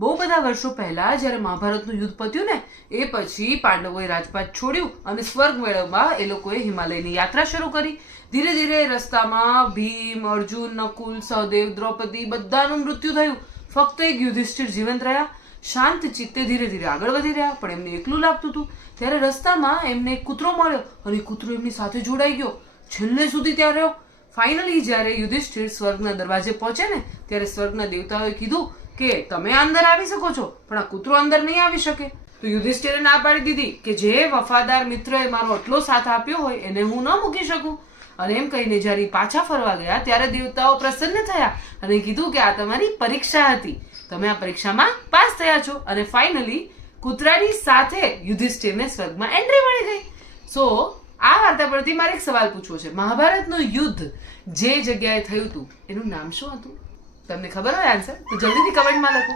બહુ બધા વર્ષો પહેલા જ્યારે મહાભારતનું યુદ્ધ પત્યું ને, એ પછી પાંડવોએ રાજપાટ છોડ્યું અને સ્વર્ગ મેળવવા એ લોકોએ હિમાલયની યાત્રા શરૂ કરી. ધીરે ધીરે રસ્તામાં ભીમ, અર્જુન, નકુલ, સહદેવ, દ્રૌપદી બધાનું મૃત્યુ થયું. ફક્ત એક યુધિષ્ઠિર જીવંત રહ્યા. શાંત ચિત્તે ધીરે ધીરે આગળ વધી રહ્યા, પણ એમને એકલું લાગતું હતું. ત્યારે રસ્તામાં એમને એક કૂતરો મળ્યો અને કૂતરો એમની સાથે જોડાઈ ગયો. છેલ્લે સુધી ત્યાં રહ્યો. ફાઇનલી જ્યારે યુધિષ્ઠિર સ્વર્ગના દરવાજે પહોંચે ને, ત્યારે સ્વર્ગના દેવતાઓએ કીધું કે તમે અંદર આવી શકો છો, પણ આ કૂતરો અંદર નહીં આવી શકે. તો યુધિષ્ઠિરે ના પાડી દીધી કે જે વફાદાર મિત્રએ મારો આટલો સાથ આપ્યો હોય એને હું ન મૂકી શકું. અને એમ કહીને જ્યારે પાછા ફરવા ગયા, ત્યારે દેવતાઓ પ્રસન્ન થયા અને કીધું કે આ તમારી પરીક્ષા હતી. તમે આ પરીક્ષામાં પાસ થયા છો. અને ફાઇનલી કૂતરાની સાથે યુધિષ્ઠિરને સ્વર્ગમાં એન્ટ્રી મળી ગઈ. સો આ વાર્તા પરથી મારે એક સવાલ પૂછવો છે. મહાભારતનું યુદ્ધ જે જગ્યાએ થયું હતું, એનું નામ શું હતું? તમને ખબર હોય આન્સર તો જલ્દીથી કમેન્ટમાં લખો.